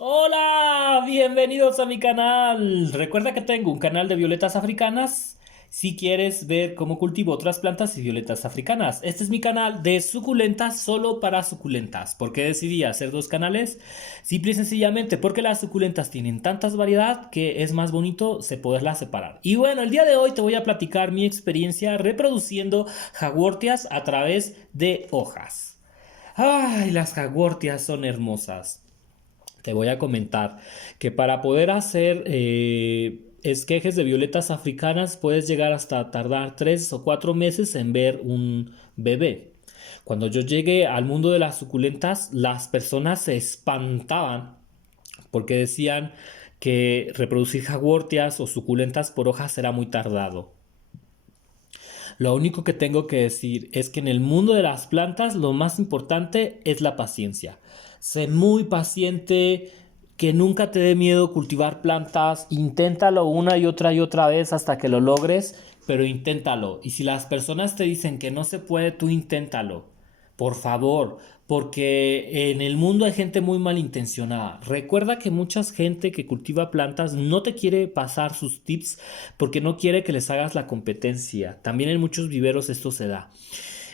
Hola, bienvenidos a mi canal. Recuerda que tengo un canal de violetas africanas. Si quieres ver cómo cultivo otras plantas y violetas africanas. Este es mi canal de suculentas solo para suculentas. ¿Por qué decidí hacer dos canales? Simple y sencillamente porque las suculentas tienen tantas variedad que es más bonito se poderlas separar. Y bueno, el día de hoy te voy a platicar mi experiencia reproduciendo jaguartias a través de hojas. Ay, las jaguartias son hermosas. Te voy a comentar que para poder hacer esquejes de violetas africanas puedes llegar hasta tardar 3 o 4 meses en ver un bebé. Cuando yo llegué al mundo de las suculentas, las personas se espantaban porque decían que reproducir jaguartias o suculentas por hojas era muy tardado. Lo único que tengo que decir es que en el mundo de las plantas lo más importante es la paciencia. Sé muy paciente, que nunca te dé miedo cultivar plantas, inténtalo una y otra vez hasta que lo logres, pero inténtalo. Y si las personas te dicen que no se puede, tú inténtalo. Por favor, porque en el mundo hay gente muy malintencionada. Recuerda que mucha gente que cultiva plantas no te quiere pasar sus tips porque no quiere que les hagas la competencia. También en muchos viveros esto se da.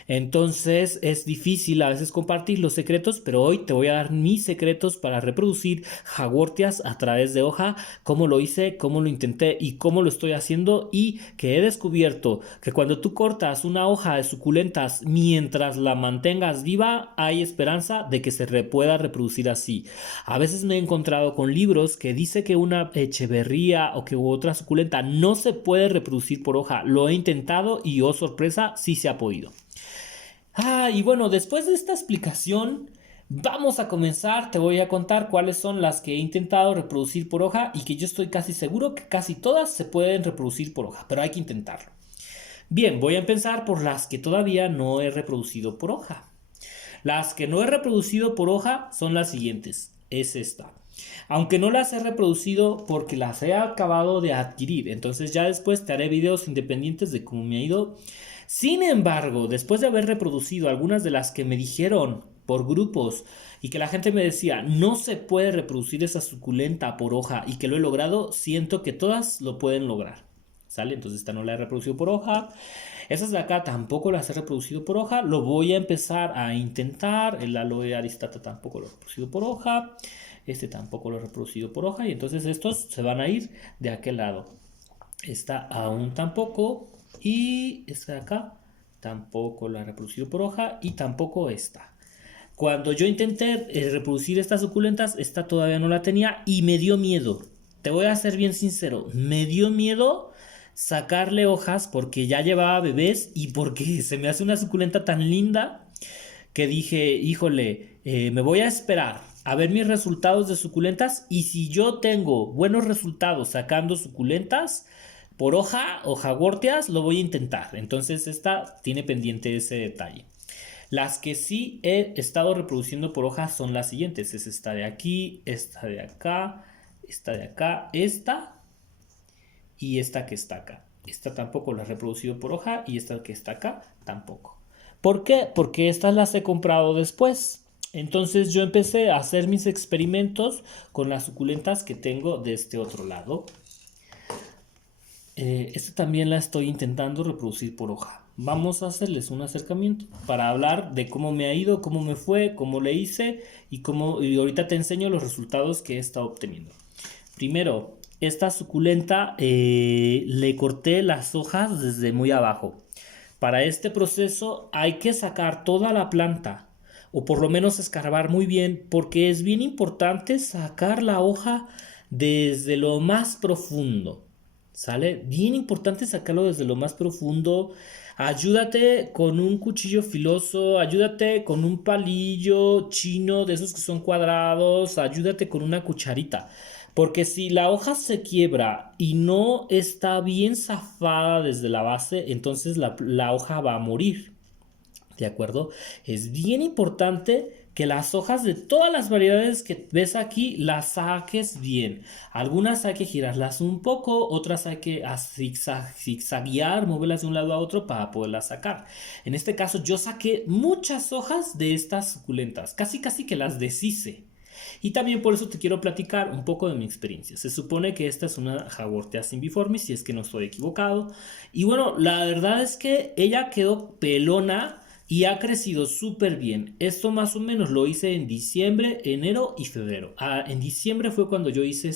Entonces es difícil a veces compartir los secretos, pero hoy te voy a dar mis secretos para reproducir jaguartias a través de hoja, cómo lo hice, cómo lo intenté y cómo lo estoy haciendo, y que he descubierto que cuando tú cortas una hoja de suculentas mientras la mantengas viva, hay esperanza de que pueda reproducir así. A veces me he encontrado con libros que dice que una echeverría o que otra suculenta no se puede reproducir por hoja. Lo he intentado y oh sorpresa, sí se ha podido. Y bueno, después de esta explicación, vamos a comenzar. Te voy a contar cuáles son las que he intentado reproducir por hoja y que yo estoy casi seguro que casi todas se pueden reproducir por hoja, pero hay que intentarlo. Bien, voy a empezar por las que todavía no he reproducido por hoja. Las que no he reproducido por hoja son las siguientes. Es esta. Aunque no las he reproducido porque las he acabado de adquirir. Entonces ya después te haré videos independientes de cómo me ha ido. Sin embargo, después de haber reproducido algunas de las que me dijeron por grupos y que la gente me decía no se puede reproducir esa suculenta por hoja y que lo he logrado, siento que todas lo pueden lograr. ¿Sale? Entonces esta no la he reproducido por hoja. Esas de acá tampoco las he reproducido por hoja. Lo voy a empezar a intentar. El aloe aristata tampoco lo he reproducido por hoja. Este tampoco lo he reproducido por hoja. Y entonces estos se van a ir de aquel lado. Esta aún tampoco. Y esta de acá tampoco la he reproducido por hoja. Y tampoco esta. Cuando yo intenté reproducir estas suculentas, esta todavía no la tenía y me dio miedo. Te voy a ser bien sincero, me dio miedo sacarle hojas porque ya llevaba bebés y porque se me hace una suculenta tan linda que dije, híjole, me voy a esperar a ver mis resultados de suculentas, y si yo tengo buenos resultados sacando suculentas por hoja o jaguartias, lo voy a intentar. Entonces esta tiene pendiente ese detalle. Las que sí he estado reproduciendo por hoja son las siguientes. Es esta de aquí, esta de acá, esta de acá, esta y esta que está acá. Esta tampoco la he reproducido por hoja y esta que está acá tampoco. ¿Por qué? Porque estas las he comprado después. Entonces yo empecé a hacer mis experimentos con las suculentas que tengo de este otro lado. Esta también la estoy intentando reproducir por hoja. Vamos a hacerles un acercamiento para hablar de cómo me ha ido, cómo me fue, cómo le hice y ahorita te enseño los resultados que he estado obteniendo. Primero, esta suculenta le corté las hojas desde muy abajo. Para este proceso hay que sacar toda la planta o por lo menos escarbar muy bien, porque es bien importante sacar la hoja desde lo más profundo. ¿Sale? Bien importante sacarlo desde lo más profundo. Ayúdate con un cuchillo filoso, ayúdate con un palillo chino de esos que son cuadrados, ayúdate con una cucharita. Porque si la hoja se quiebra y no está bien zafada desde la base, entonces la hoja va a morir. ¿De acuerdo? Es bien importante que las hojas de todas las variedades que ves aquí las saques bien. Algunas hay que girarlas un poco, otras hay que zigzaguear, moverlas de un lado a otro para poderlas sacar. En este caso yo saqué muchas hojas de estas suculentas, casi casi que las deshice. Y también por eso te quiero platicar un poco de mi experiencia. Se supone que esta es una Jaguartea cymbiformis, si es que no estoy equivocado. Y bueno, la verdad es que ella quedó pelona y ha crecido súper bien. Esto más o menos lo hice en diciembre, enero y febrero. En diciembre fue cuando yo hice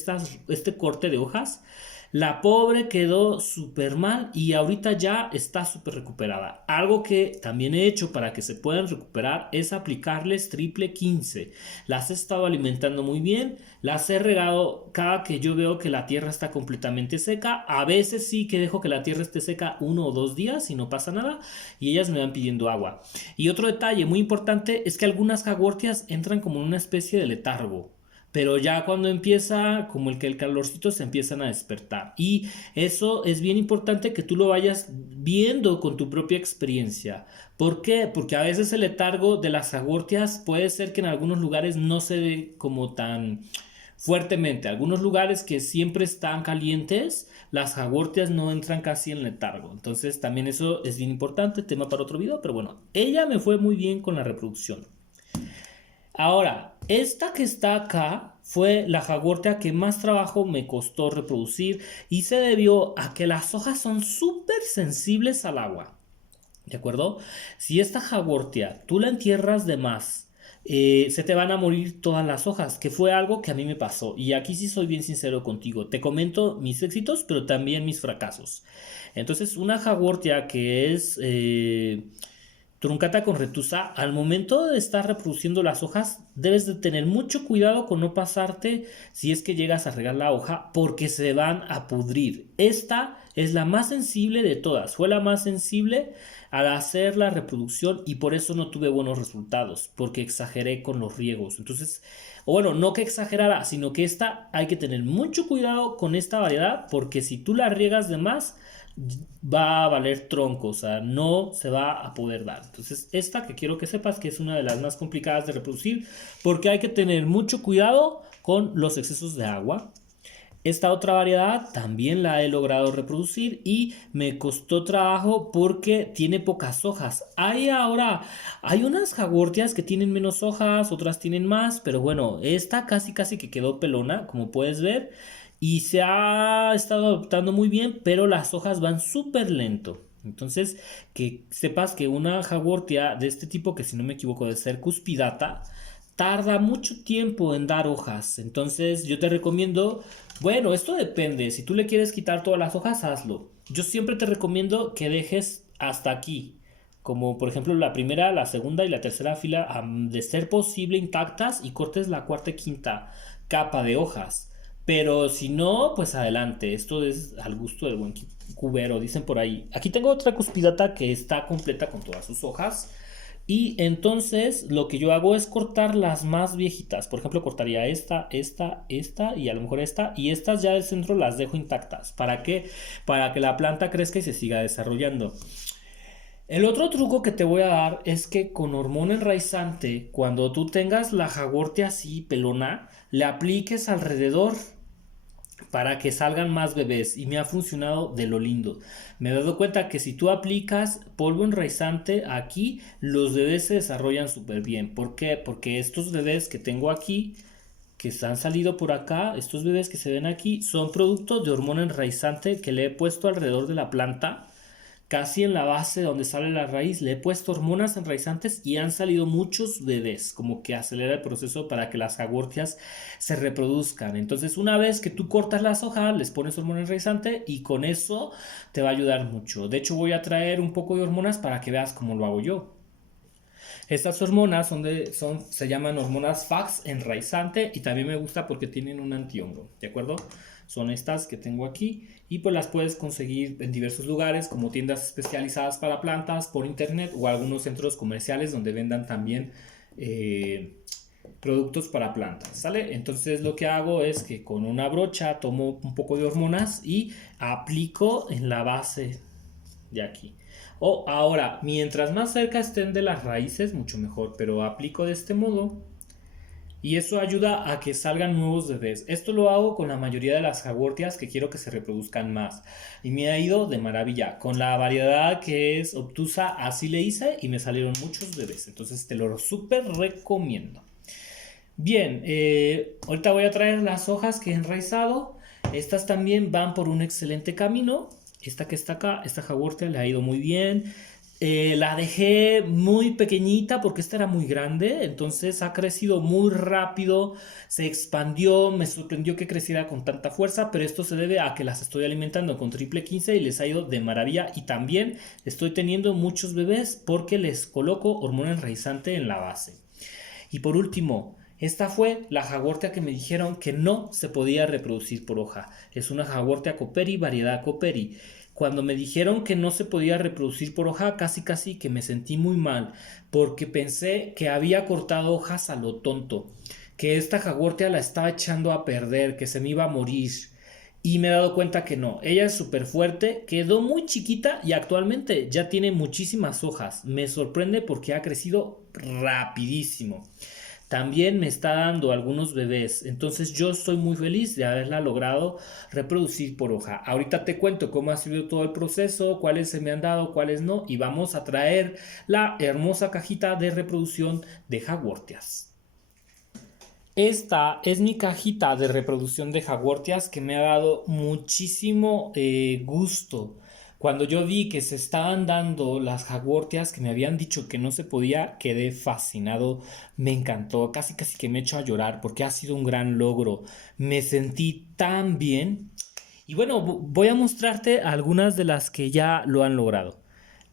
este corte de hojas. La pobre quedó súper mal y ahorita ya está súper recuperada. Algo que también he hecho para que se puedan recuperar es aplicarles triple 15. Las he estado alimentando muy bien, las he regado cada que yo veo que la tierra está completamente seca. A veces sí que dejo que la tierra esté seca 1 o 2 días y no pasa nada y ellas me van pidiendo agua. Y otro detalle muy importante es que algunas jagortias entran como en una especie de letargo. Pero ya cuando empieza, como el calorcito, se empiezan a despertar. Y eso es bien importante que tú lo vayas viendo con tu propia experiencia. ¿Por qué? Porque a veces el letargo de las jagortias puede ser que en algunos lugares no se ve como tan fuertemente. Algunos lugares que siempre están calientes, las jagortias no entran casi en letargo. Entonces también eso es bien importante, tema para otro video. Pero bueno, ella me fue muy bien con la reproducción. Ahora, esta que está acá fue la jagortea que más trabajo me costó reproducir y se debió a que las hojas son súper sensibles al agua. ¿De acuerdo? Si esta jagortea tú la entierras de más, se te van a morir todas las hojas, que fue algo que a mí me pasó. Y aquí sí soy bien sincero contigo. Te comento mis éxitos, pero también mis fracasos. Entonces, una jagortea que es truncata con retusa, al momento de estar reproduciendo las hojas, debes de tener mucho cuidado con no pasarte si es que llegas a regar la hoja, porque se van a pudrir. Esta es la más sensible de todas, fue la más sensible al hacer la reproducción y por eso no tuve buenos resultados, porque exageré con los riegos. Entonces, o bueno, no que exagerara, sino que esta hay que tener mucho cuidado con esta variedad, porque si tú la riegas de más, va a valer tronco, o sea, no se va a poder dar. Entonces, esta que quiero que sepas que es una de las más complicadas de reproducir porque hay que tener mucho cuidado con los excesos de agua. Esta otra variedad también la he logrado reproducir y me costó trabajo porque tiene pocas hojas. Hay unas jagortias que tienen menos hojas, otras tienen más, pero bueno, esta casi que quedó pelona, como puedes ver, y se ha estado adoptando muy bien, pero las hojas van súper lento. Entonces, que sepas que una jagortia de este tipo, que si no me equivoco de ser cuspidata, tarda mucho tiempo en dar hojas. Entonces, yo te recomiendo, bueno, esto depende. Si tú le quieres quitar todas las hojas, hazlo. Yo siempre te recomiendo que dejes hasta aquí. Como por ejemplo la primera, la segunda y la tercera fila, de ser posible intactas, y cortes la cuarta y quinta capa de hojas. Pero si no, pues adelante. Esto es al gusto del buen cubero, dicen por ahí. Aquí tengo otra cuspidata que está completa con todas sus hojas. Y entonces lo que yo hago es cortar las más viejitas. Por ejemplo, cortaría esta y a lo mejor esta. Y estas ya del centro las dejo intactas. ¿Para qué? Para que la planta crezca y se siga desarrollando. El otro truco que te voy a dar es que con hormona enraizante, cuando tú tengas la jagortea así pelona, le apliques alrededor para que salgan más bebés y me ha funcionado de lo lindo. Me he dado cuenta que si tú aplicas polvo enraizante aquí, los bebés se desarrollan súper bien. ¿Por qué? Porque estos bebés que tengo aquí, que han salido por acá, estos bebés que se ven aquí, son productos de hormona enraizante que le he puesto alrededor de la planta. Casi en la base donde sale la raíz le he puesto hormonas enraizantes y han salido muchos bebés, como que acelera el proceso para que las jagortias se reproduzcan. Entonces, una vez que tú cortas las hojas, les pones hormona enraizante y con eso te va a ayudar mucho. De hecho, voy a traer un poco de hormonas para que veas cómo lo hago yo. Estas hormonas se llaman hormonas FAX enraizante y también me gusta porque tienen un antihongo, ¿de acuerdo? Son estas que tengo aquí y pues las puedes conseguir en diversos lugares como tiendas especializadas para plantas por internet o algunos centros comerciales donde vendan también productos para plantas, ¿sale? Entonces lo que hago es que con una brocha tomo un poco de hormonas y aplico en la base de aquí. O ahora, mientras más cerca estén de las raíces, mucho mejor, pero aplico de este modo y eso ayuda a que salgan nuevos bebés. Esto lo hago con la mayoría de las jagortias que quiero que se reproduzcan más y me ha ido de maravilla. Con la variedad que es obtusa, así le hice y me salieron muchos bebés. Entonces te lo súper recomiendo. Bien, ahorita voy a traer las hojas que he enraizado. Estas también van por un excelente camino. Esta que está acá, esta jagortea le ha ido muy bien. La dejé muy pequeñita porque esta era muy grande, entonces ha crecido muy rápido, se expandió, me sorprendió que creciera con tanta fuerza, pero esto se debe a que las estoy alimentando con triple 15 y les ha ido de maravilla, y también estoy teniendo muchos bebés porque les coloco hormona enraizante en la base. Y por último, esta fue la jagortea que me dijeron que no se podía reproducir por hoja. Es una jagortea Cooperi, variedad Cooperi. Cuando me dijeron que no se podía reproducir por hoja, casi casi que me sentí muy mal, porque pensé que había cortado hojas a lo tonto, que esta jagortea la estaba echando a perder, que se me iba a morir. Y me he dado cuenta que no, ella es súper fuerte, quedó muy chiquita y actualmente ya tiene muchísimas hojas. Me sorprende porque ha crecido rapidísimo. También me está dando algunos bebés, entonces yo estoy muy feliz de haberla logrado reproducir por hoja. Ahorita te cuento cómo ha sido todo el proceso, cuáles se me han dado, cuáles no, y vamos a traer la hermosa cajita de reproducción de jagwortias. Esta es mi cajita de reproducción de jagwortias que me ha dado muchísimo gusto. Cuando yo vi que se estaban dando las jagwortias que me habían dicho que no se podía, quedé fascinado, me encantó, casi casi que me echo a llorar porque ha sido un gran logro. Me sentí tan bien. Y bueno, voy a mostrarte algunas de las que ya lo han logrado.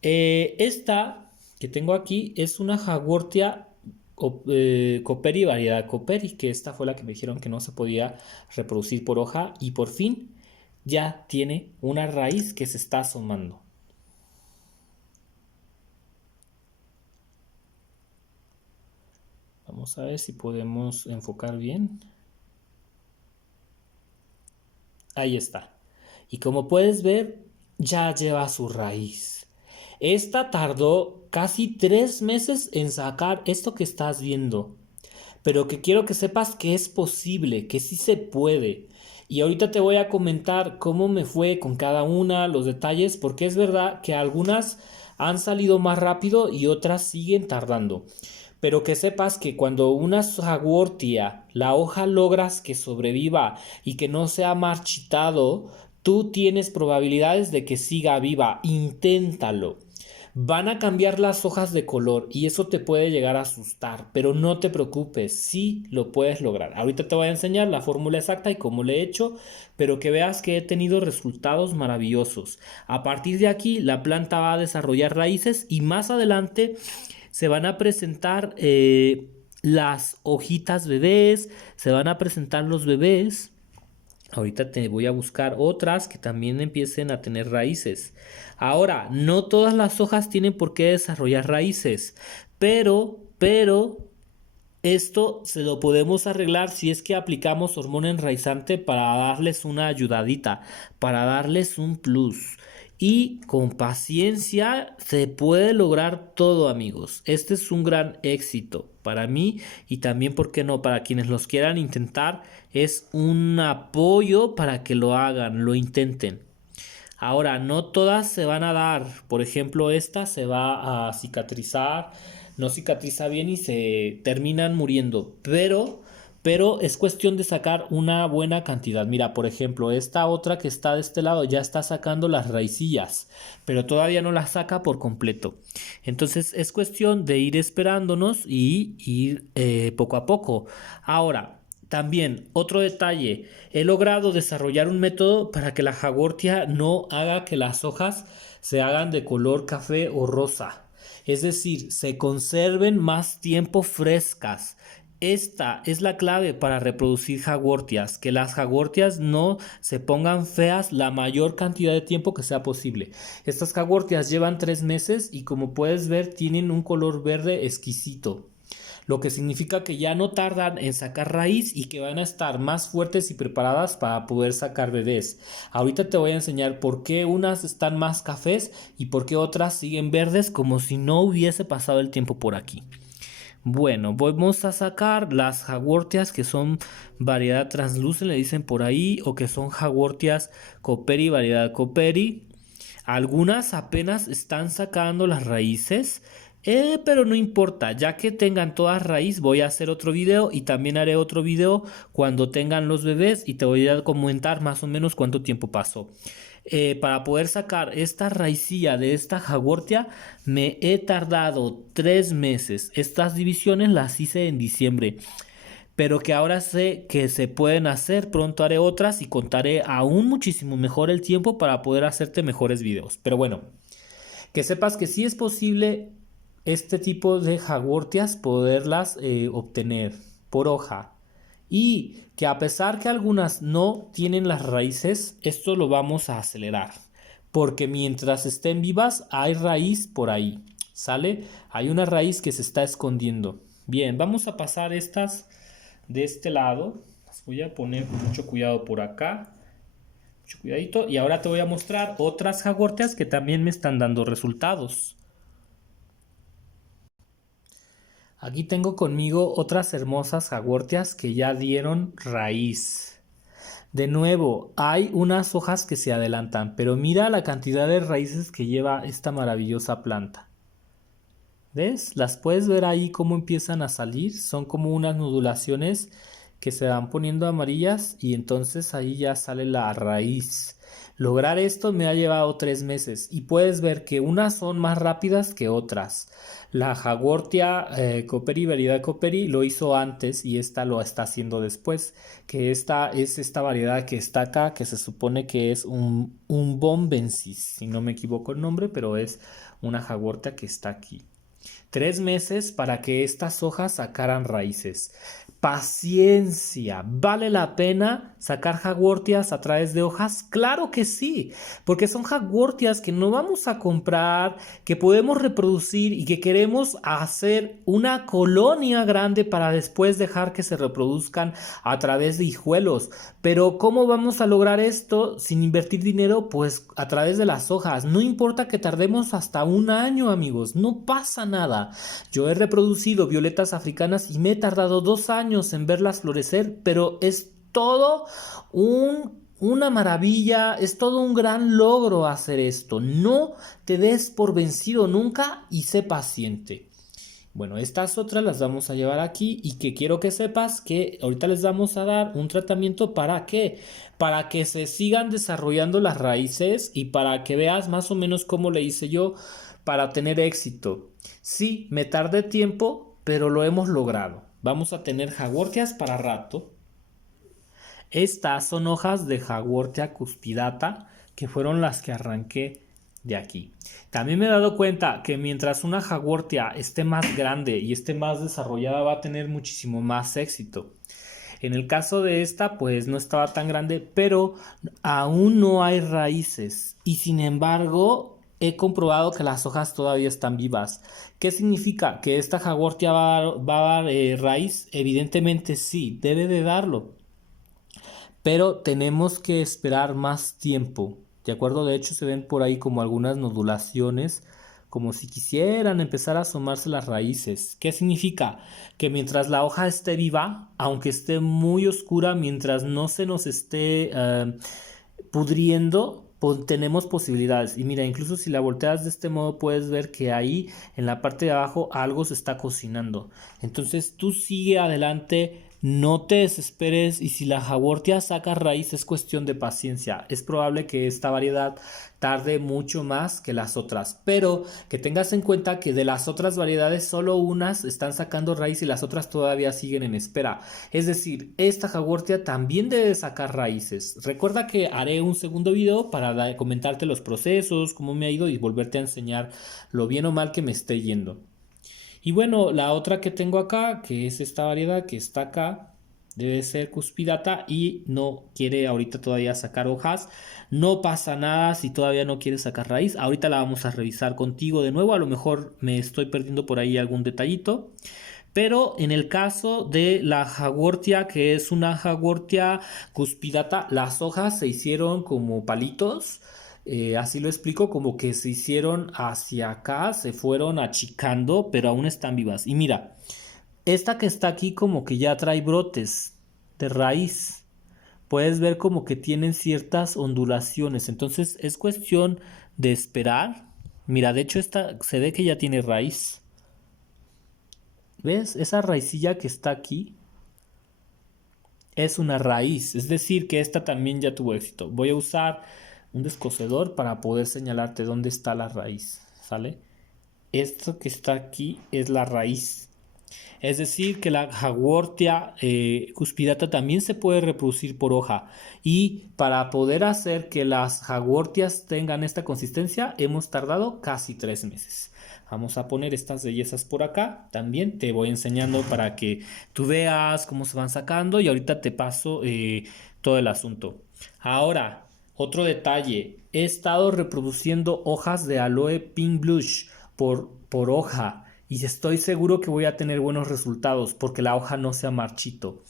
Esta que tengo aquí es una jagwortia Cooperi, variedad Cooperi, que esta fue la que me dijeron que no se podía reproducir por hoja, y por fin ya tiene una raíz que se está asomando. Vamos a ver si podemos enfocar bien. Ahí está. Y como puedes ver, ya lleva su raíz. Esta tardó casi 3 meses en sacar esto que estás viendo, pero que quiero que sepas que es posible, que sí se puede. Y ahorita te voy a comentar cómo me fue con cada una, los detalles, porque es verdad que algunas han salido más rápido y otras siguen tardando. Pero que sepas que cuando una jagwortia, la hoja logras que sobreviva y que no sea marchitado, tú tienes probabilidades de que siga viva. Inténtalo. Van a cambiar las hojas de color y eso te puede llegar a asustar, pero no te preocupes, sí lo puedes lograr. Ahorita te voy a enseñar la fórmula exacta y cómo le he hecho, pero que veas que he tenido resultados maravillosos. A partir de aquí, la planta va a desarrollar raíces y más adelante se van a presentar las hojitas bebés, se van a presentar los bebés. Ahorita te voy a buscar otras que también empiecen a tener raíces. Ahora, no todas las hojas tienen por qué desarrollar raíces, pero esto se lo podemos arreglar si es que aplicamos hormona enraizante para darles una ayudadita, para darles un plus. Y con paciencia se puede lograr todo, amigos. Este es un gran éxito para mí y también, ¿por qué no?, para quienes los quieran intentar. Es un apoyo para que lo hagan, lo intenten. Ahora, no todas se van a dar. Por ejemplo, esta se va a cicatrizar, no cicatriza bien y se terminan muriendo. Pero es cuestión de sacar una buena cantidad. Mira, por ejemplo, esta otra que está de este lado ya está sacando las raicillas, pero todavía no las saca por completo. Entonces es cuestión de ir esperándonos y ir poco a poco. Ahora, también, otro detalle, he logrado desarrollar un método para que la jagortia no haga que las hojas se hagan de color café o rosa. Es decir, se conserven más tiempo frescas. Esta es la clave para reproducir jagortias, que las jagortias no se pongan feas la mayor cantidad de tiempo que sea posible. Estas jagortias llevan 3 meses y, como puedes ver, tienen un color verde exquisito, lo que significa que ya no tardan en sacar raíz y que van a estar más fuertes y preparadas para poder sacar bebés. Ahorita te voy a enseñar por qué unas están más cafés y por qué otras siguen verdes como si no hubiese pasado el tiempo por aquí. Bueno, vamos a sacar las jagwortias que son variedad translúcida, le dicen por ahí, o que son jagwortias Cooperi, variedad Cooperi. Algunas apenas están sacando las raíces. Pero no importa, ya que tengan todas raíz, voy a hacer otro video y también haré otro video cuando tengan los bebés y te voy a comentar más o menos cuánto tiempo pasó. Para poder sacar esta raicilla de esta jagortia me he tardado 3 meses. Estas divisiones las hice en diciembre, pero que ahora sé que se pueden hacer. Pronto haré otras y contaré aún muchísimo mejor el tiempo para poder hacerte mejores videos. Pero bueno, que sepas que sí es posible este tipo de jagortias poderlas obtener por hoja. Y que a pesar que algunas no tienen las raíces, esto lo vamos a acelerar. Porque mientras estén vivas hay raíz por ahí. ¿Sale? Hay una raíz que se está escondiendo. Bien, vamos a pasar estas de este lado. Las voy a poner con mucho cuidado por acá. Mucho cuidadito. Y ahora te voy a mostrar otras jagortias que también me están dando resultados. Aquí tengo conmigo otras hermosas jagortias que ya dieron raíz. De nuevo, hay unas hojas que se adelantan, pero mira la cantidad de raíces que lleva esta maravillosa planta. ¿Ves? Las puedes ver ahí cómo empiezan a salir. Son como unas nodulaciones que se van poniendo amarillas y entonces ahí ya sale la raíz. Lograr esto me ha llevado 3 meses y puedes ver que unas son más rápidas que otras. La Jagortia Cooperi, variedad Cooperi, lo hizo antes y esta lo está haciendo después. Que esta es esta variedad que está acá, que se supone que es un bombensis, si no me equivoco el nombre, pero es una Jagortia que está aquí. 3 meses para que estas hojas sacaran raíces. Paciencia, ¿vale la pena sacar jagortias a través de hojas? Claro que sí, porque son jagortias que no vamos a comprar, que podemos reproducir y que queremos hacer una colonia grande para después dejar que se reproduzcan a través de hijuelos. Pero ¿cómo vamos a lograr esto sin invertir dinero? Pues a través de las hojas. No importa que tardemos hasta 1 año, amigos, no pasa nada. Yo he reproducido violetas africanas y me he tardado 2 años en verlas florecer, pero es todo una maravilla, es todo un gran logro hacer esto. No te des por vencido nunca y sé paciente. Bueno, estas otras las vamos a llevar aquí y que quiero que sepas que ahorita les vamos a dar un tratamiento. ¿Para qué? Para que se sigan desarrollando las raíces y para que veas más o menos cómo le hice yo para tener éxito. Sí, me tardé tiempo, pero lo hemos logrado. Vamos a tener jagortias para rato. Estas son hojas de Jagortia cuspidata, que fueron las que arranqué de aquí. También me he dado cuenta que mientras una jagortia esté más grande y esté más desarrollada, va a tener muchísimo más éxito. En el caso de esta, pues no estaba tan grande, pero aún no hay raíces. Y sin embargo, he comprobado que las hojas todavía están vivas. ¿Qué significa? ¿Que esta jagortia va a dar raíz? Evidentemente sí, debe de darlo. Pero tenemos que esperar más tiempo. ¿De acuerdo? De hecho, se ven por ahí como algunas nodulaciones, como si quisieran empezar a asomarse las raíces. ¿Qué significa? Que mientras la hoja esté viva, aunque esté muy oscura, mientras no se nos esté pudriendo, tenemos posibilidades. Y mira, incluso si la volteas de este modo puedes ver que ahí en la parte de abajo algo se está cocinando. Entonces tú sigue adelante, no te desesperes, y si la jagortia saca raíz es cuestión de paciencia. Es probable que esta variedad tarde mucho más que las otras, pero que tengas en cuenta que de las otras variedades solo unas están sacando raíz y las otras todavía siguen en espera. Es decir, esta jagortia también debe sacar raíces. Recuerda que haré un segundo video para comentarte los procesos, cómo me ha ido y volverte a enseñar lo bien o mal que me esté yendo. Y bueno, la otra que tengo acá, que es esta variedad que está acá, debe ser cuspidata y no quiere ahorita todavía sacar hojas. No pasa nada si todavía no quiere sacar raíz. Ahorita la vamos a revisar contigo de nuevo. A lo mejor me estoy perdiendo por ahí algún detallito. Pero en el caso de la jagortia, que es una jagortia cuspidata, las hojas se hicieron como palitos. Así lo explico, como que se hicieron hacia acá, se fueron achicando, pero aún están vivas. Y mira, esta que está aquí como que ya trae brotes de raíz. Puedes ver como que tienen ciertas ondulaciones. Entonces es cuestión de esperar. Mira, de hecho esta se ve que ya tiene raíz. ¿ves? Esa raicilla que está aquí es una raíz, es decir, que esta también ya tuvo éxito. Voy a usar un descocedor para poder señalarte dónde está la raíz, ¿sale? Esto que está aquí es la raíz. Es decir, que la Haworthia cuspidata también se puede reproducir por hoja. Y para poder hacer que las Haworthias tengan esta consistencia, hemos tardado casi 3 meses. Vamos a poner estas bellezas por acá. También te voy enseñando para que tú veas cómo se van sacando. Y ahorita te paso todo el asunto. Ahora, otro detalle. He estado reproduciendo hojas de aloe pink blush por hoja. Y estoy seguro que voy a tener buenos resultados porque la hoja no sea marchito.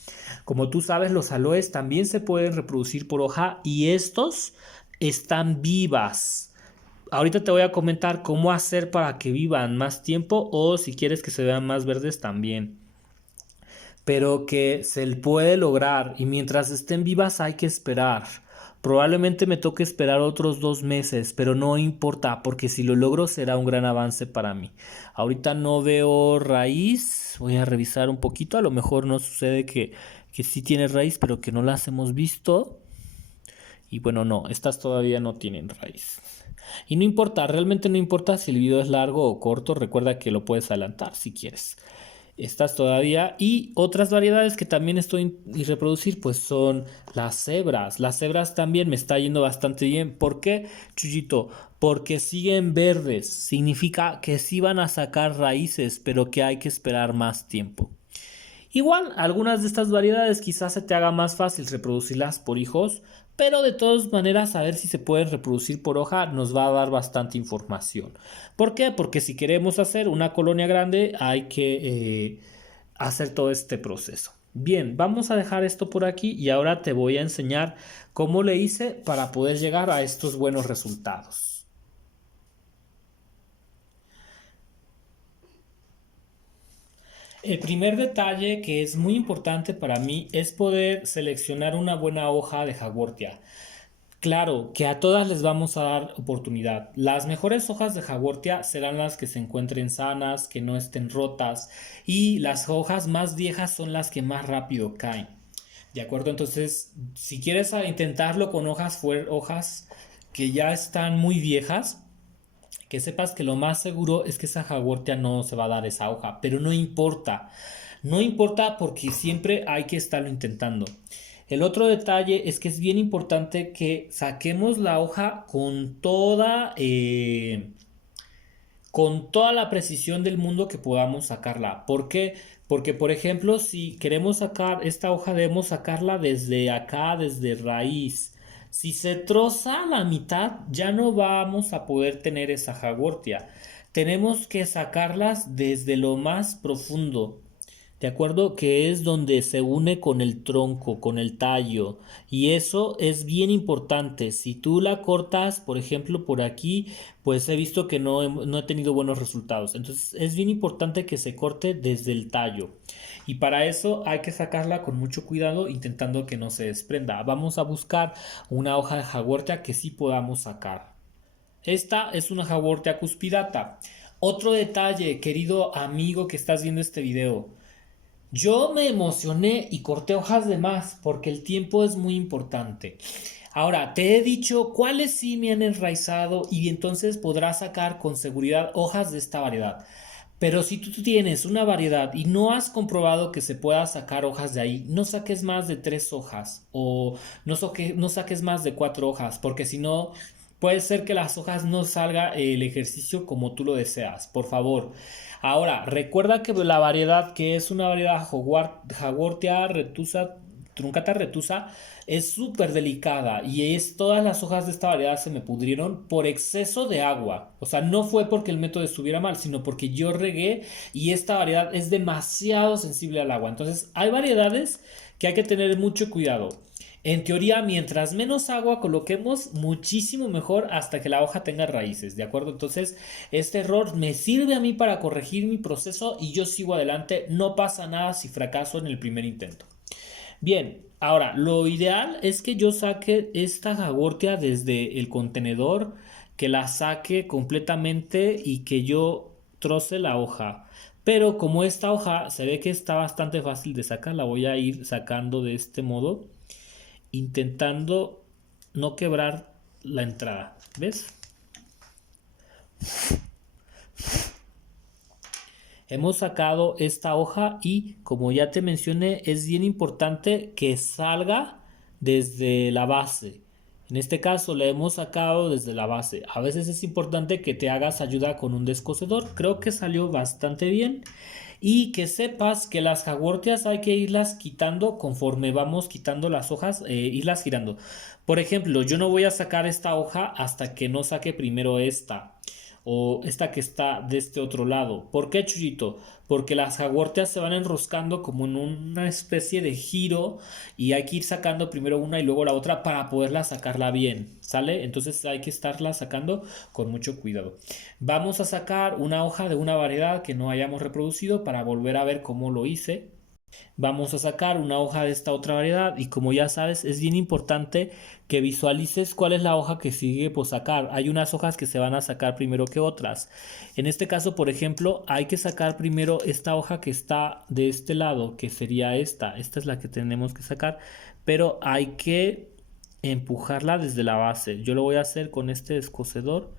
Como tú sabes, los aloes también se pueden reproducir por hoja y estos están vivas. Ahorita te voy a comentar cómo hacer para que vivan más tiempo o si quieres que se vean más verdes también. Pero que se puede lograr y mientras estén vivas hay que esperar. Probablemente me toque esperar otros 2 meses, pero no importa porque si lo logro será un gran avance para mí. Ahorita no veo raíz, voy a revisar un poquito, a lo mejor no sucede que sí tiene raíz, pero que no las hemos visto. Y bueno, no, estas todavía no tienen raíz. Y no importa, realmente no importa si el video es largo o corto, recuerda que lo puedes adelantar si quieres. Estas todavía y otras variedades que también estoy y reproducir pues son las cebras. Las cebras también me está yendo bastante bien. ¿Por qué, Chuyito? Porque siguen verdes. Significa que sí van a sacar raíces, pero que hay que esperar más tiempo. Igual, algunas de estas variedades quizás se te haga más fácil reproducirlas por hijos, pero de todas maneras saber si se pueden reproducir por hoja nos va a dar bastante información. ¿Por qué? Porque si queremos hacer una colonia grande hay que hacer todo este proceso. Bien, vamos a dejar esto por aquí y ahora te voy a enseñar cómo le hice para poder llegar a estos buenos resultados. El primer detalle que es muy importante para mí es poder seleccionar una buena hoja de Haworthia. Claro que a todas les vamos a dar oportunidad. Las mejores hojas de Haworthia serán las que se encuentren sanas, que no estén rotas y las hojas más viejas son las que más rápido caen. ¿De acuerdo? Entonces, si quieres intentarlo con hojas que ya están muy viejas, que sepas que lo más seguro es que esa Haworthia no se va a dar esa hoja, pero no importa. No importa porque siempre hay que estarlo intentando. El otro detalle es que es bien importante que saquemos la hoja con toda la precisión del mundo que podamos sacarla. ¿Por qué? Porque, por ejemplo, si queremos sacar esta hoja, debemos sacarla desde acá, desde raíz. Si se troza la mitad, ya no vamos a poder tener esa Haworthia. Tenemos que sacarlas desde lo más profundo. De acuerdo, que es donde se une con el tronco, con el tallo. Y eso es bien importante. Si tú la cortas, por ejemplo, por aquí, pues he visto que no he tenido buenos resultados. Entonces es bien importante que se corte desde el tallo. Y para eso hay que sacarla con mucho cuidado, intentando que no se desprenda. Vamos a buscar una hoja de Haworthia que sí podamos sacar. Esta es una Haworthia cuspidata. Otro detalle, querido amigo que estás viendo este video. Yo me emocioné y corté hojas de más porque el tiempo es muy importante. Ahora, te he dicho cuáles sí me han enraizado y entonces podrás sacar con seguridad hojas de esta variedad. Pero si tú tienes una variedad y no has comprobado que se pueda sacar hojas de ahí, no saques más de 3 hojas o no saques más de 4 hojas, porque si no, puede ser que las hojas no salga el ejercicio como tú lo deseas. Por favor. Ahora, recuerda que la variedad que es una variedad Haworthia retusa, truncata retusa, es súper delicada y todas las hojas de esta variedad se me pudrieron por exceso de agua. O sea, no fue porque el método estuviera mal, sino porque yo regué y esta variedad es demasiado sensible al agua. Entonces, hay variedades que hay que tener mucho cuidado. En teoría, mientras menos agua coloquemos, muchísimo mejor hasta que la hoja tenga raíces, ¿de acuerdo? Entonces, este error me sirve a mí para corregir mi proceso y yo sigo adelante. No pasa nada si fracaso en el primer intento. Bien, ahora, lo ideal es que yo saque esta Haworthia desde el contenedor, que la saque completamente y que yo troce la hoja. Pero como esta hoja se ve que está bastante fácil de sacar, la voy a ir sacando de este modo, intentando no quebrar la entrada. ¿Ves? Hemos sacado esta hoja y como ya te mencioné es bien importante que salga desde la base. En este caso la hemos sacado desde la base. A veces es importante que te hagas ayuda con un descosedor. Creo que salió bastante bien. Y que sepas que las jagortias hay que irlas quitando conforme vamos quitando las hojas, irlas girando. Por ejemplo, yo no voy a sacar esta hoja hasta que no saque primero esta o esta que está de este otro lado. ¿Por qué, Chuyito? Porque las jagortias se van enroscando como en una especie de giro y hay que ir sacando primero una y luego la otra para poderla sacarla bien, ¿sale? Entonces hay que estarla sacando con mucho cuidado. Vamos a sacar una hoja de una variedad que no hayamos reproducido para volver a ver cómo lo hice. Vamos a sacar una hoja de esta otra variedad y como ya sabes es bien importante que visualices cuál es la hoja que sigue por sacar. Hay unas hojas que se van a sacar primero que otras. En este caso, por ejemplo, hay que sacar primero esta hoja que está de este lado, que sería esta. Esta es la que tenemos que sacar, pero hay que empujarla desde la base. Yo lo voy a hacer con este descocedor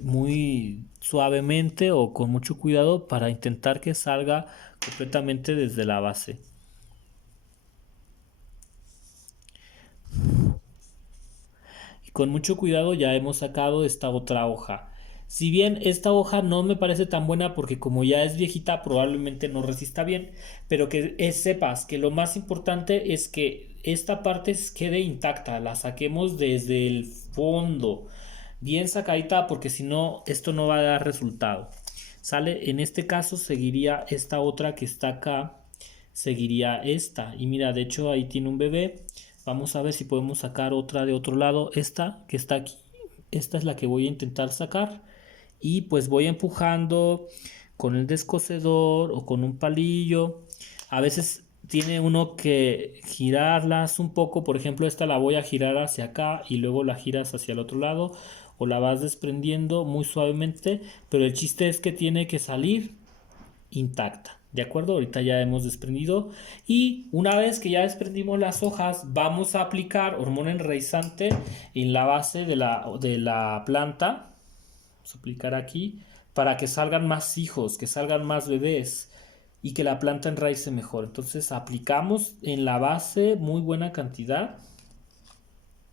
muy suavemente o con mucho cuidado para intentar que salga completamente desde la base. Y con mucho cuidado ya hemos sacado esta otra hoja. Si bien esta hoja no me parece tan buena porque como ya es viejita probablemente no resista bien, pero que sepas que lo más importante es que esta parte quede intacta, la saquemos desde el fondo, bien sacadita porque si no esto no va a dar resultado. ¿Sale? En este caso seguiría esta otra que está acá, seguiría esta y mira, de hecho ahí tiene un bebé. Vamos a ver si podemos sacar otra de otro lado. Esta que está aquí. Esta es la que voy a intentar sacar. Y pues voy empujando con el descocedor o con un palillo. A veces tiene uno que girarlas un poco. Por ejemplo, esta la voy a girar hacia acá y luego la giras hacia el otro lado. O la vas desprendiendo muy suavemente. Pero el chiste es que tiene que salir intacta. ¿De acuerdo? Ahorita ya hemos desprendido. Y una vez que ya desprendimos las hojas, vamos a aplicar hormona enraizante en la base de la planta. Vamos a aplicar aquí para que salgan más hijos, que salgan más bebés y que la planta enraice mejor. Entonces aplicamos en la base muy buena cantidad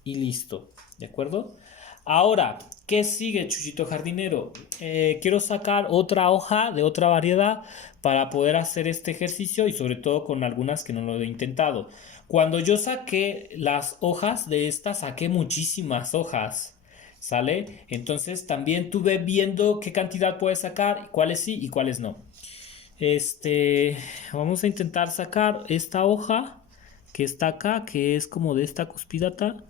y listo. ¿De acuerdo? Ahora, ¿qué sigue, Chuchito Jardinero? Quiero sacar otra hoja de otra variedad para poder hacer este ejercicio y sobre todo con algunas que no lo he intentado. Cuando yo saqué las hojas de estas, saqué muchísimas hojas, ¿sale? Entonces también tuve viendo qué cantidad puedes sacar, cuáles sí y cuáles no. Vamos a intentar sacar esta hoja que está acá, que es como de esta cuspidata.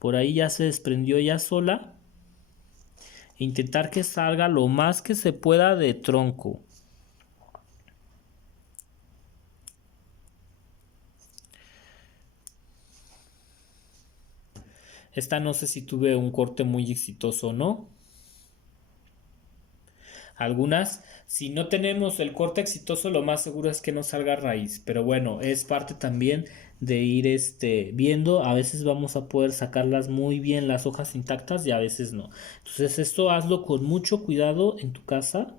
Por ahí ya se desprendió ya sola. Intentar que salga lo más que se pueda de tronco. Esta no sé si tuve un corte muy exitoso o no. Algunas, si no tenemos el corte exitoso, lo más seguro es que no salga raíz. Pero bueno, es parte también de ir viendo. A veces vamos a poder sacarlas muy bien las hojas intactas y a veces no. Entonces esto hazlo con mucho cuidado en tu casa.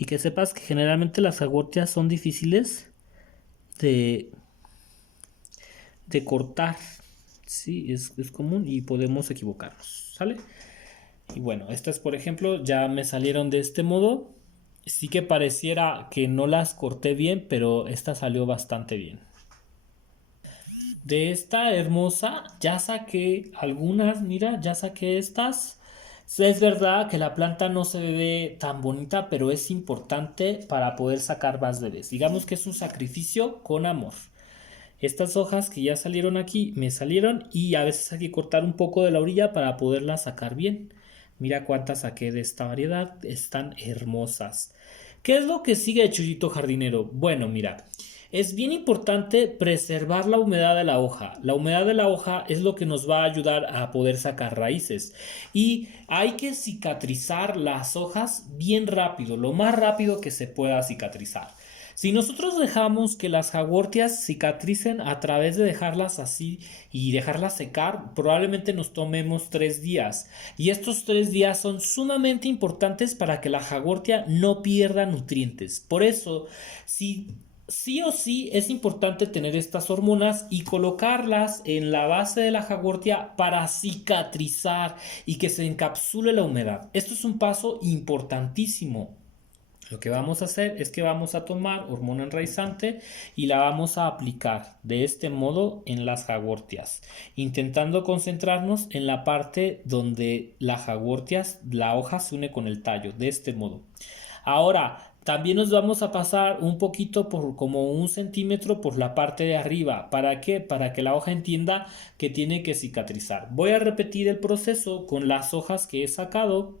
Y que sepas que generalmente las agortias son difíciles de, de cortar. Sí, es común y podemos equivocarnos, ¿sale? Y bueno, estas por ejemplo ya me salieron de este modo. Sí que pareciera que no las corté bien, pero esta salió bastante bien. De esta hermosa ya saqué algunas, mira, ya saqué estas. Es verdad que la planta no se ve tan bonita, pero es importante para poder sacar más bebés. Digamos que es un sacrificio con amor. Estas hojas que ya salieron aquí me salieron y a veces hay que cortar un poco de la orilla para poderlas sacar bien. Mira cuántas saqué de esta variedad, están hermosas. ¿Qué es lo que sigue, Chuyito Jardinero? Bueno, mira, Es bien importante preservar la humedad de la hoja. La humedad de la hoja es lo que nos va a ayudar a poder sacar raíces. Y hay que cicatrizar las hojas bien rápido, lo más rápido que se pueda cicatrizar. Si nosotros dejamos que las jagortias cicatricen a través de dejarlas así y dejarlas secar, probablemente nos tomemos 3 días. Y estos 3 días son sumamente importantes para que la jagortia no pierda nutrientes. Por eso, si sí o sí es importante tener estas hormonas y colocarlas en la base de la jagortia para cicatrizar y que se encapsule la humedad. Esto es un paso importantísimo. Lo que vamos a hacer es que vamos a tomar hormona enraizante y la vamos a aplicar de este modo en las jagortias, intentando concentrarnos en la parte donde la hoja se une con el tallo, de este modo. Ahora, también nos vamos a pasar un poquito por como 1 centímetro por la parte de arriba. ¿Para qué? Para que la hoja entienda que tiene que cicatrizar. Voy a repetir el proceso con las hojas que he sacado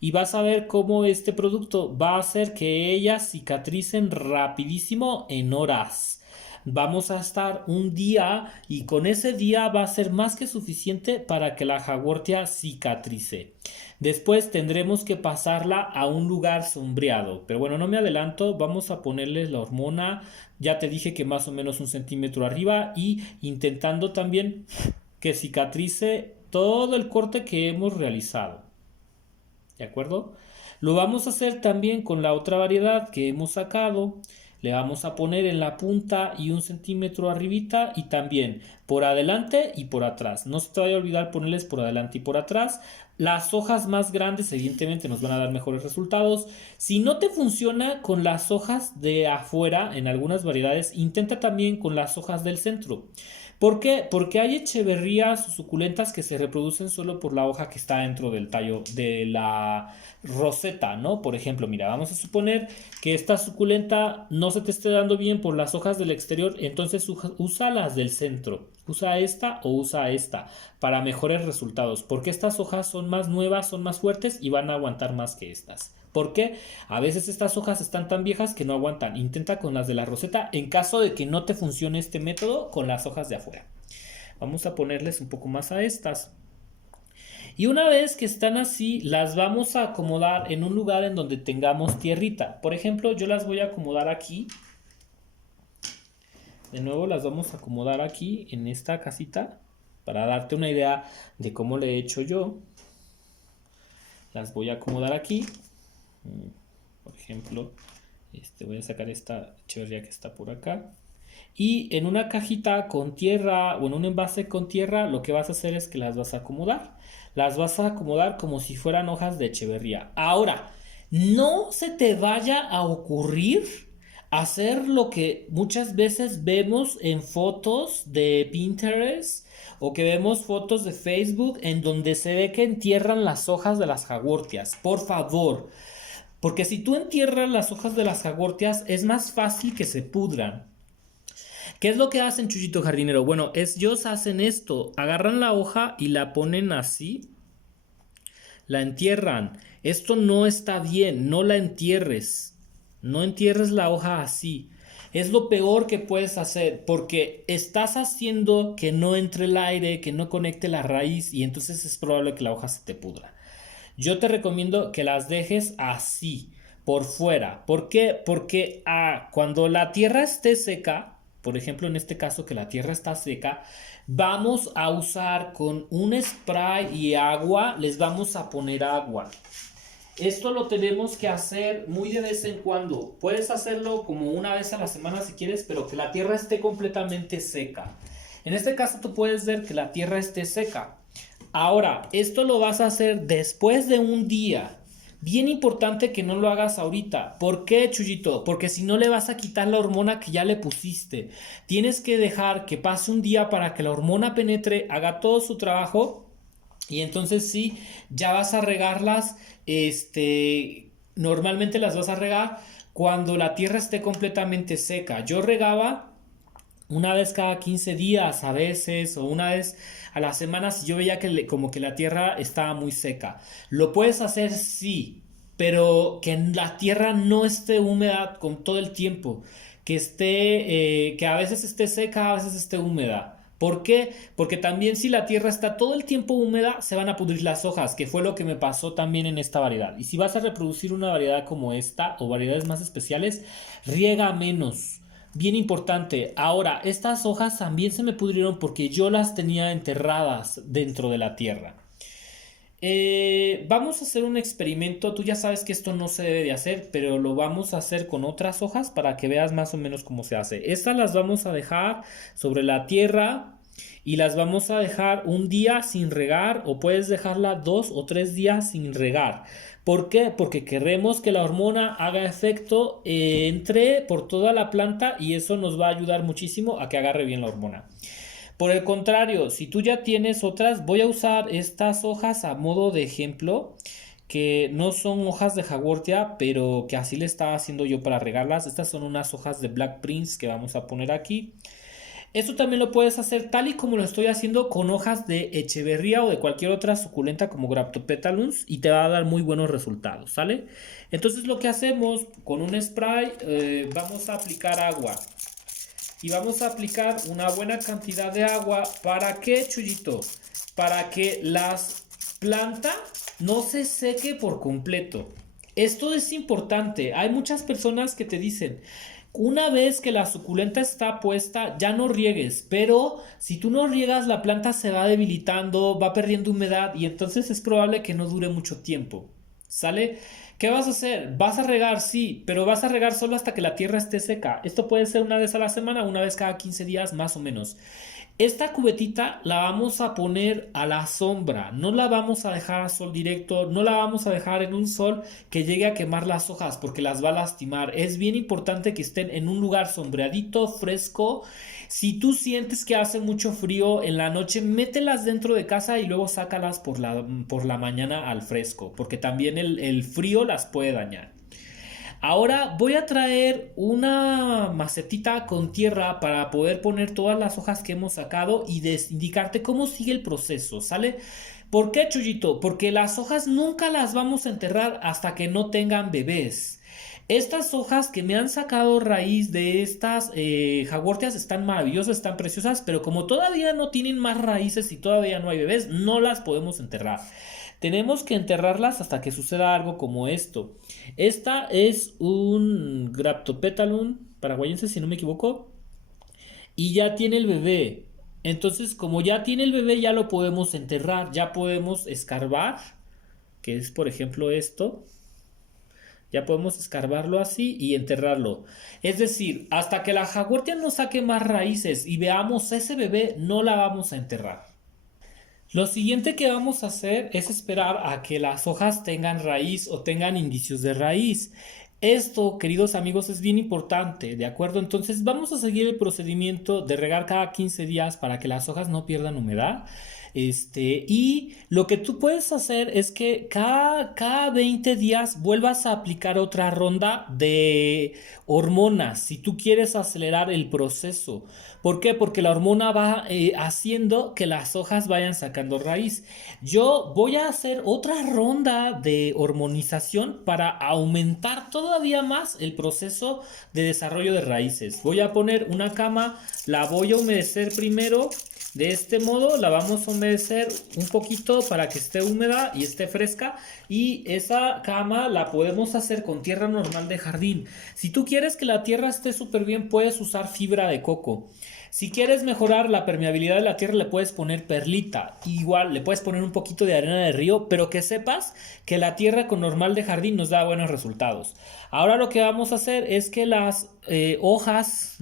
y vas a ver cómo este producto va a hacer que ellas cicatricen rapidísimo en horas. Vamos a estar un día y con ese día va a ser más que suficiente para que la jagortia cicatrice. Después tendremos que pasarla a un lugar sombreado. Pero bueno, no me adelanto, vamos a ponerle la hormona. Ya te dije que más o menos 1 centímetro arriba y intentando también que cicatrice todo el corte que hemos realizado. ¿De acuerdo? Lo vamos a hacer también con la otra variedad que hemos sacado. Le vamos a poner en la punta y 1 centímetro arribita y también por adelante y por atrás. No se te vaya a olvidar ponerles por adelante y por atrás. Las hojas más grandes evidentemente nos van a dar mejores resultados. Si no te funciona con las hojas de afuera en algunas variedades, intenta también con las hojas del centro. ¿Por qué? Porque hay echeverrías suculentas que se reproducen solo por la hoja que está dentro del tallo de la roseta, ¿no? Por ejemplo, mira, vamos a suponer que esta suculenta no se te esté dando bien por las hojas del exterior, entonces usa las del centro. Usa esta o usa esta para mejores resultados, porque estas hojas son más nuevas, son más fuertes y van a aguantar más que estas. ¿Por qué? A veces estas hojas están tan viejas que no aguantan. Intenta con las de la roseta en caso de que no te funcione este método con las hojas de afuera. Vamos a ponerles un poco más a estas. Y una vez que están así, las vamos a acomodar en un lugar en donde tengamos tierrita. Por ejemplo, yo las voy a acomodar aquí. De nuevo las vamos a acomodar aquí en esta casita para darte una idea de cómo le he hecho yo. Las voy a acomodar aquí. Por ejemplo, voy a sacar esta echeverría que está por acá. Y en una cajita con tierra o en un envase con tierra, lo que vas a hacer es que las vas a acomodar. Las vas a acomodar como si fueran hojas de echeverría. Ahora, no se te vaya a ocurrir hacer lo que muchas veces vemos en fotos de Pinterest o que vemos fotos de Facebook en donde se ve que entierran las hojas de las jagortias. Por favor, porque si tú entierras las hojas de las jagortias es más fácil que se pudran. ¿Qué es lo que hacen, Chuyito Jardinero? Bueno, ellos hacen esto, agarran la hoja y la ponen así, la entierran. Esto no está bien, no la entierres. No entierres la hoja así. Es lo peor que puedes hacer porque estás haciendo que no entre el aire, que no conecte la raíz y entonces es probable que la hoja se te pudra. Yo te recomiendo que las dejes así, por fuera. ¿Por qué? Porque cuando la tierra esté seca, por ejemplo en este caso que la tierra está seca, vamos a usar con un spray y agua, les vamos a poner agua. Esto lo tenemos que hacer muy de vez en cuando. Puedes hacerlo como una vez a la semana si quieres, pero que la tierra esté completamente seca. En este caso tú puedes ver que la tierra esté seca. Ahora, esto lo vas a hacer después de un día. Bien importante que no lo hagas ahorita. ¿Por qué, Chuyito? Porque si no le vas a quitar la hormona que ya le pusiste. Tienes que dejar que pase un día para que la hormona penetre, haga todo su trabajo. Y entonces sí, ya vas a regarlas. Normalmente las vas a regar cuando la tierra esté completamente seca. Yo regaba una vez cada 15 días a veces o una vez a la semana si yo veía que como que la tierra estaba muy seca. Lo puedes hacer sí, pero que la tierra no esté húmeda con todo el tiempo. que a veces esté seca, a veces esté húmeda. ¿Por qué? Porque también si la tierra está todo el tiempo húmeda, se van a pudrir las hojas, que fue lo que me pasó también en esta variedad. Y si vas a reproducir una variedad como esta o variedades más especiales, riega menos. Bien importante. Ahora, estas hojas también se me pudrieron porque yo las tenía enterradas dentro de la tierra. Vamos a hacer un experimento. Tú ya sabes que esto no se debe de hacer, pero lo vamos a hacer con otras hojas para que veas más o menos cómo se hace. Estas las vamos a dejar sobre la tierra y las vamos a dejar un día sin regar o puedes dejarla 2 o 3 días sin regar. ¿Por qué? Porque queremos que la hormona haga efecto, entre por toda la planta y eso nos va a ayudar muchísimo a que agarre bien la hormona. Por el contrario, si tú ya tienes otras, voy a usar estas hojas a modo de ejemplo, que no son hojas de jagortea, pero que así le estaba haciendo yo para regarlas. Estas son unas hojas de Black Prince que vamos a poner aquí. Esto también lo puedes hacer tal y como lo estoy haciendo con hojas de echeverría o de cualquier otra suculenta como Graptopetalums y te va a dar muy buenos resultados, ¿sale? Entonces lo que hacemos con un spray, vamos a aplicar agua. Y vamos a aplicar una buena cantidad de agua. ¿Para qué, Chuyito? Para que las plantas no se seque por completo. Esto es importante. Hay muchas personas que te dicen, una vez que la suculenta está puesta, ya no riegues, pero si tú no riegas, la planta se va debilitando, va perdiendo humedad y entonces es probable que no dure mucho tiempo. ¿Sale? ¿Qué vas a hacer? Vas a regar, sí, pero vas a regar solo hasta que la tierra esté seca. Esto puede ser una vez a la semana, una vez cada 15 días, más o menos. Esta cubetita la vamos a poner a la sombra, no la vamos a dejar a sol directo, no la vamos a dejar en un sol que llegue a quemar las hojas porque las va a lastimar. Es bien importante que estén en un lugar sombreadito, fresco. Si tú sientes que hace mucho frío en la noche, mételas dentro de casa y luego sácalas por la mañana al fresco, porque también el frío las puede dañar. Ahora voy a traer una macetita con tierra para poder poner todas las hojas que hemos sacado y indicarte cómo sigue el proceso, ¿sale? ¿Por qué, Chuyito? Porque las hojas nunca las vamos a enterrar hasta que no tengan bebés. Estas hojas que me han sacado raíz de estas jagorteas están maravillosas, están preciosas, pero como todavía no tienen más raíces y todavía no hay bebés, no las podemos enterrar. Tenemos que enterrarlas hasta que suceda algo como esto. Esta es un Graptopetalum paraguayense, si no me equivoco, y ya tiene el bebé. Entonces, como ya tiene el bebé, ya lo podemos enterrar, ya podemos escarbar, que es por ejemplo esto. Ya podemos escarbarlo así y enterrarlo. Es decir, hasta que la jagortea no saque más raíces y veamos ese bebé, no la vamos a enterrar. Lo siguiente que vamos a hacer es esperar a que las hojas tengan raíz o tengan indicios de raíz. Esto, queridos amigos, es bien importante, ¿de acuerdo? Entonces vamos a seguir el procedimiento de regar cada 15 días para que las hojas no pierdan humedad. Y lo que tú puedes hacer es que cada 20 días vuelvas a aplicar otra ronda de hormonas si tú quieres acelerar el proceso. ¿Por qué? Porque la hormona va haciendo que las hojas vayan sacando raíz. Yo voy a hacer otra ronda de hormonización para aumentar todavía más el proceso de desarrollo de raíces. Voy a poner una cama, la voy a humedecer primero. De este modo la vamos a humedecer un poquito para que esté húmeda y esté fresca, y esa cama la podemos hacer con tierra normal de jardín. Si tú quieres que la tierra esté súper bien, puedes usar fibra de coco. Si quieres mejorar la permeabilidad de la tierra, le puedes poner perlita. Igual le puedes poner un poquito de arena de río, pero que sepas que la tierra con normal de jardín nos da buenos resultados. Ahora lo que vamos a hacer es que las hojas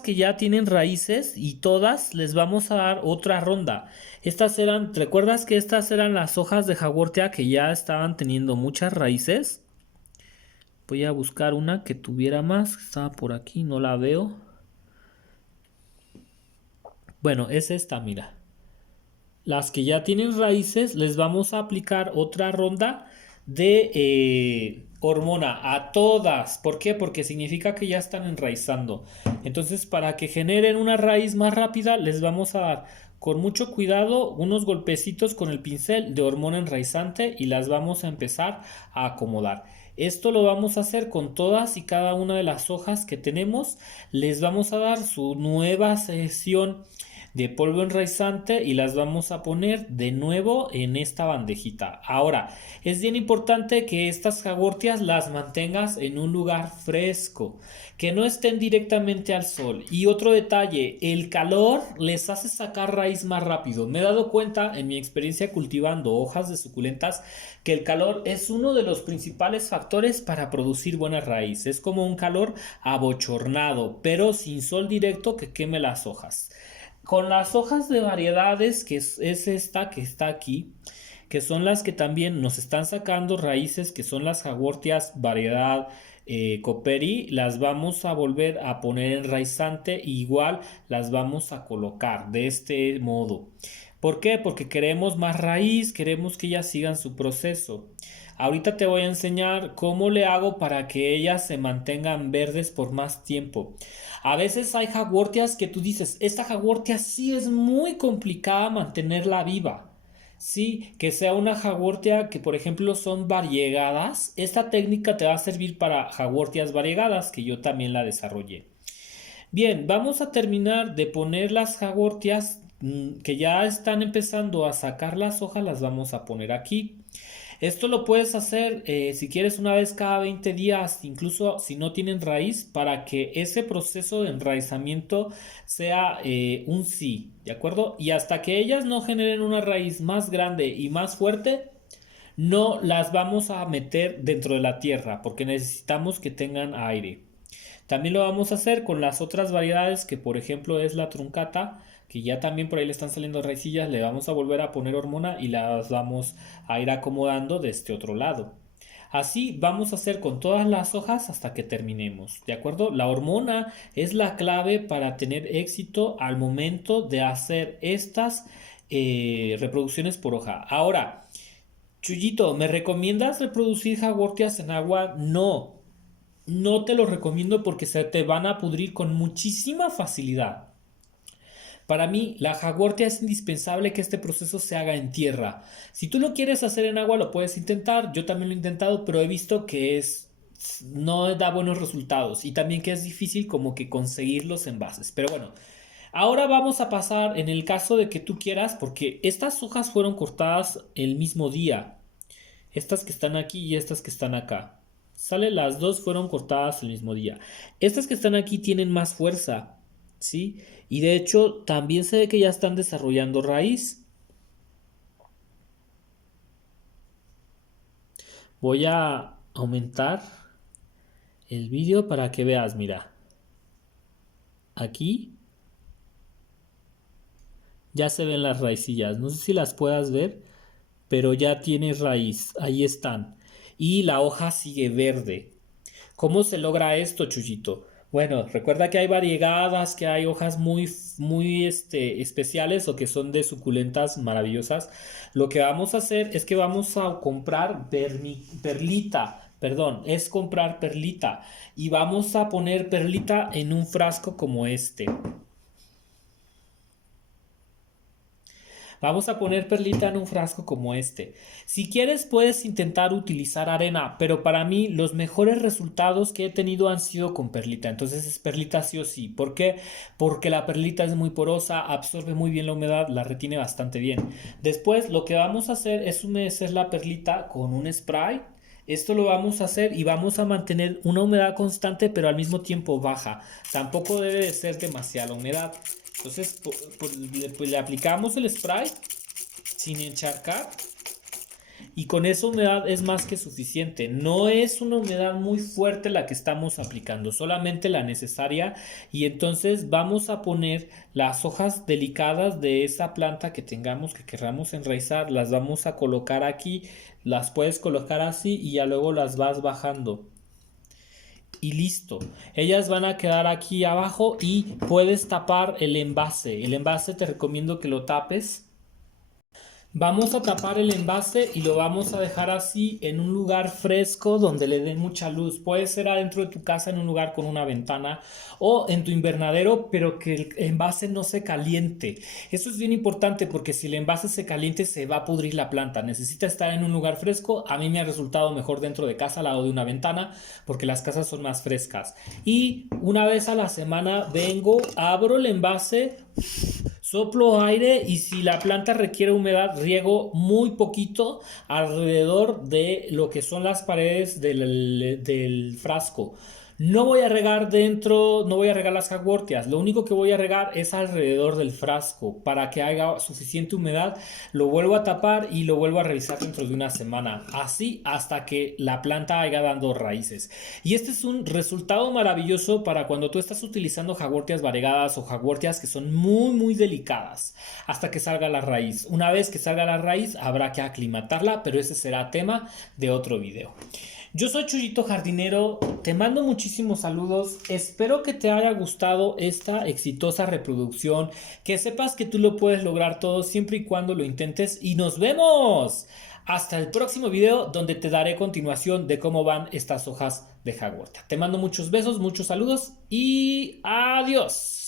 que ya tienen raíces y todas les vamos a dar otra ronda. ¿Recuerdas que estas eran las hojas de jagortea que ya estaban teniendo muchas raíces? Voy a buscar una que tuviera más, estaba por aquí, no la veo. Bueno, es esta, mira. Las que ya tienen raíces les vamos a aplicar otra ronda de hormona a todas. ¿Por qué? Porque significa que ya están enraizando. Entonces, para que generen una raíz más rápida, les vamos a dar con mucho cuidado unos golpecitos con el pincel de hormona enraizante y las vamos a empezar a acomodar. Esto lo vamos a hacer con todas y cada una de las hojas que tenemos. Les vamos a dar su nueva sesión de polvo enraizante y las vamos a poner de nuevo en esta bandejita. Ahora, es bien importante que estas jagortias las mantengas en un lugar fresco, que no estén directamente al sol. Y otro detalle, el calor les hace sacar raíz más rápido. Me he dado cuenta en mi experiencia cultivando hojas de suculentas que el calor es uno de los principales factores para producir buena raíz. Es como un calor abochornado, pero sin sol directo que queme las hojas. Con las hojas de variedades, que es esta que está aquí, que son las que también nos están sacando raíces, que son las jagortias variedad Coperi, las vamos a volver a poner en raizante, igual las vamos a colocar de este modo. ¿Por qué? Porque queremos más raíz, queremos que ellas sigan su proceso. Ahorita te voy a enseñar cómo le hago para que ellas se mantengan verdes por más tiempo. A veces hay jagortias que tú dices, esta jagortia sí es muy complicada mantenerla viva. Sí, que sea una jagortia que por ejemplo son variegadas. Esta técnica te va a servir para jagortias variegadas, que yo también la desarrollé. Bien, vamos a terminar de poner las jagortias que ya están empezando a sacar las hojas, las vamos a poner aquí. Esto lo puedes hacer si quieres una vez cada 20 días, incluso si no tienen raíz, para que ese proceso de enraizamiento sea un sí, ¿de acuerdo? Y hasta que ellas no generen una raíz más grande y más fuerte, no las vamos a meter dentro de la tierra, porque necesitamos que tengan aire. También lo vamos a hacer con las otras variedades, que por ejemplo es la truncata, que ya también por ahí le están saliendo raicillas. Le vamos a volver a poner hormona y las vamos a ir acomodando de este otro lado. Así vamos a hacer con todas las hojas hasta que terminemos, ¿de acuerdo? La hormona es la clave para tener éxito al momento de hacer estas reproducciones por hoja. Ahora, Chuyito, ¿me recomiendas reproducir jagortias en agua? No, no te lo recomiendo porque se te van a pudrir con muchísima facilidad. Para mí, la jagortia es indispensable que este proceso se haga en tierra. Si tú lo quieres hacer en agua, lo puedes intentar. Yo también lo he intentado, pero he visto que no da buenos resultados y también que es difícil como que conseguir los envases. Pero bueno, ahora vamos a pasar en el caso de que tú quieras, porque estas hojas fueron cortadas el mismo día. Estas que están aquí y estas que están acá. Sale, las dos fueron cortadas el mismo día. Estas que están aquí tienen más fuerza, ¿sí? Y de hecho también se ve que ya están desarrollando raíz. Voy a aumentar el vídeo para que veas, mira. Aquí ya se ven las raicillas. No sé si las puedas ver, pero ya tiene raíz. Ahí están. Y la hoja sigue verde. ¿Cómo se logra esto, Chuyito? Bueno, recuerda que hay variegadas, que hay hojas muy especiales o que son de suculentas maravillosas. Lo que vamos a hacer es que vamos a comprar perlita, perdón, es comprar perlita y vamos a poner perlita en un frasco como este. Vamos a poner perlita en un frasco como este. Si quieres puedes intentar utilizar arena, pero para mí los mejores resultados que he tenido han sido con perlita. Entonces es perlita sí o sí. ¿Por qué? Porque la perlita es muy porosa, absorbe muy bien la humedad, la retiene bastante bien. Después lo que vamos a hacer es humedecer la perlita con un spray. Esto lo vamos a hacer y vamos a mantener una humedad constante pero al mismo tiempo baja. Tampoco debe de ser demasiada humedad. Entonces le aplicamos el spray sin encharcar y con esa humedad es más que suficiente. No es una humedad muy fuerte la que estamos aplicando, solamente la necesaria. Y entonces vamos a poner las hojas delicadas de esa planta que tengamos, que queramos enraizar, las vamos a colocar aquí. Las puedes colocar así y ya luego las vas bajando. Y listo, ellas van a quedar aquí abajo y puedes tapar el envase. El envase te recomiendo que lo tapes. Vamos a tapar el envase y lo vamos a dejar así en un lugar fresco donde le dé mucha luz. Puede ser adentro de tu casa en un lugar con una ventana o en tu invernadero, pero que el envase no se caliente. Eso es bien importante porque si el envase se caliente se va a pudrir la planta. Necesita estar en un lugar fresco. A mí me ha resultado mejor dentro de casa al lado de una ventana porque las casas son más frescas. Y una vez a la semana vengo, abro el envase, soplo aire y si la planta requiere humedad, riego muy poquito alrededor de lo que son las paredes del frasco. No voy a regar dentro, no voy a regar las jagwortias. Lo único que voy a regar es alrededor del frasco para que haya suficiente humedad. Lo vuelvo a tapar y lo vuelvo a revisar dentro de una semana. Así hasta que la planta haya dando raíces. Y este es un resultado maravilloso para cuando tú estás utilizando jagwortias variegadas o jagwortias que son muy delicadas hasta que salga la raíz. Una vez que salga la raíz habrá que aclimatarla, pero ese será tema de otro video. Yo soy Chuyito Jardinero, te mando muchísimos saludos, espero que te haya gustado esta exitosa reproducción, que sepas que tú lo puedes lograr todo siempre y cuando lo intentes y nos vemos hasta el próximo video donde te daré continuación de cómo van estas hojas de jagworta. Te mando muchos besos, muchos saludos y adiós.